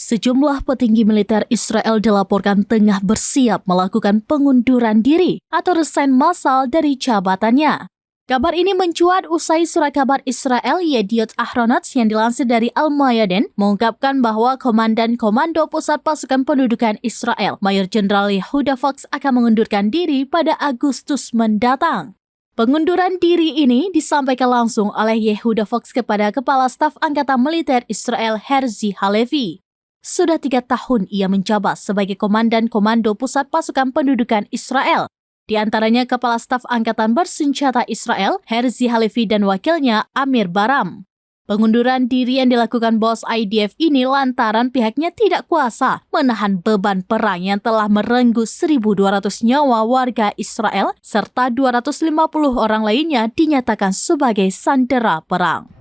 Sejumlah petinggi militer Israel dilaporkan tengah bersiap melakukan pengunduran diri atau resign massal dari jabatannya. Kabar ini mencuat usai surat kabar Israel Yediot Ahronot yang dilansir dari Al-Mayadin mengungkapkan bahwa Komandan Komando Pusat Pasukan Pendudukan Israel, Mayor Jenderal Yehuda Fox akan mengundurkan diri pada Agustus mendatang. Pengunduran diri ini disampaikan langsung oleh Yehuda Fox kepada Kepala Staf Angkatan Militer Israel Herzi Halevi. Sudah 3 tahun ia menjabat sebagai Komandan Komando Pusat Pasukan Pendudukan Israel. Di antaranya Kepala Staf Angkatan Bersenjata Israel, Herzi Halevi dan wakilnya Amir Baram. Pengunduran diri yang dilakukan bos IDF ini lantaran pihaknya tidak kuasa menahan beban perang yang telah merenggut 1.200 nyawa warga Israel serta 250 orang lainnya dinyatakan sebagai sandera perang.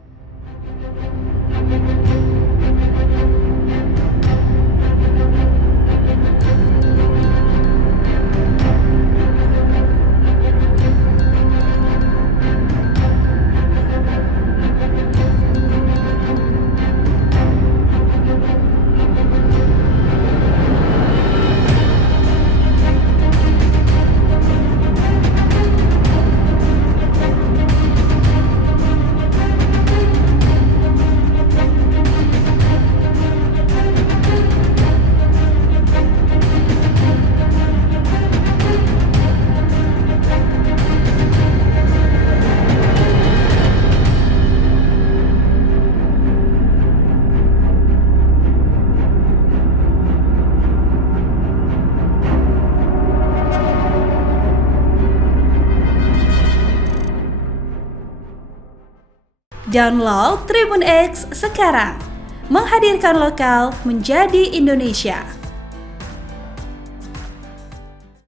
Download Tribun X sekarang, menghadirkan lokal menjadi Indonesia.